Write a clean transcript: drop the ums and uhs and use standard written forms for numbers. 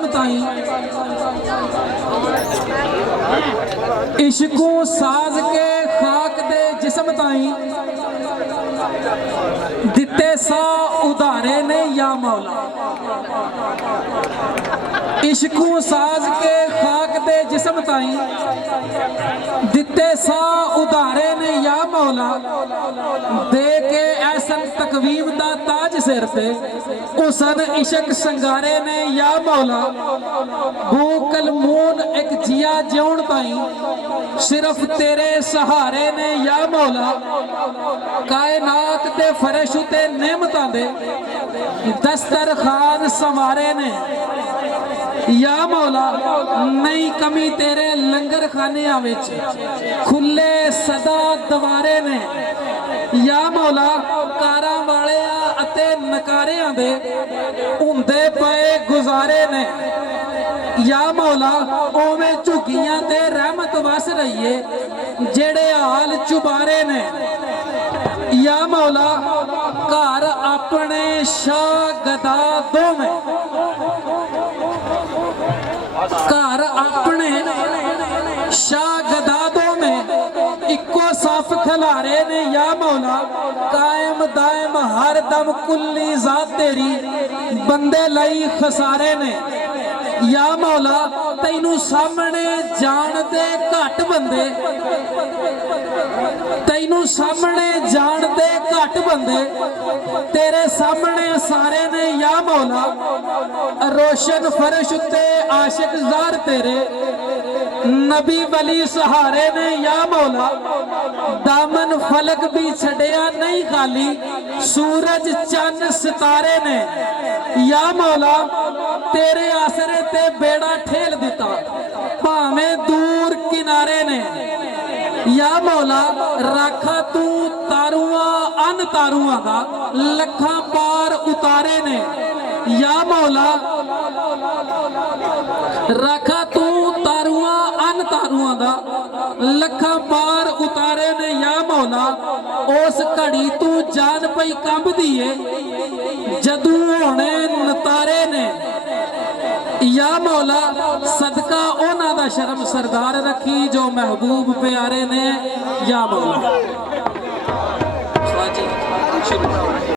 जिस्म ताई इश्कों साज के खाक दे जिस्म ताई दिते सा उधारे ने या मौला। इश्कों साज के खाक दे जिस्म ताई दिते सा उधारे ने या मौला। दे के ऐसन तकवीम दा ताज सिर ते उसन इश्क संगारे ने या मौला। भूकल मून एक जिया जिउण ताई सिर्फ तेरे सहारे ने या मौला। कायनात दे फर्श ते नेमतां दे दस्तरखान संवारे ने या मौला। नहीं कमी तेरे लंगर खानिया विच खुले सदा दवारे ने या मौला। कारां वालियां अते नकारियां दे हुंदे पए गुजारे ने या मौला। ओवें झुगियां ते रहमत वस रहीए जेड़े हाल चुबारे ने या मौला। घर अपने शाह गदा दोवें घर अपने शाह गदा दोवें इको साफ खलारे ने या मौला। कायम दायम हर दम कुल्ली जात तेरी बंदे लई खसारे ने या मौला। तैनू सामने जान दे घट बंदे तैनू सामने जान दे घट बंदे तेरे सामने सारे ने या मौला। रोशन फर्श उत्ते आशिक ज़ार तेरे नबी वली सहारे ने या मौला। दामन फलक भी छड़िया नहीं खाली सूरज चंद सितारे ने या मौला। तेरे आसरे ते बेड़ा ठेल दिता भावें दूर किनारे ने या मौला। राखा तू तारुआ अन तारुआ दा लखा पार उतारे ने या मौला। राखा तू तारुआ अन तारुआ दा लखा पार उतारे ने या मौला। उस घड़ी तू जान पई कंब दिए जदू होने नतारे ने या मौला। सदका उन्हां दा शर्म सरदार रखी जो महबूब प्यारे ने या मौला।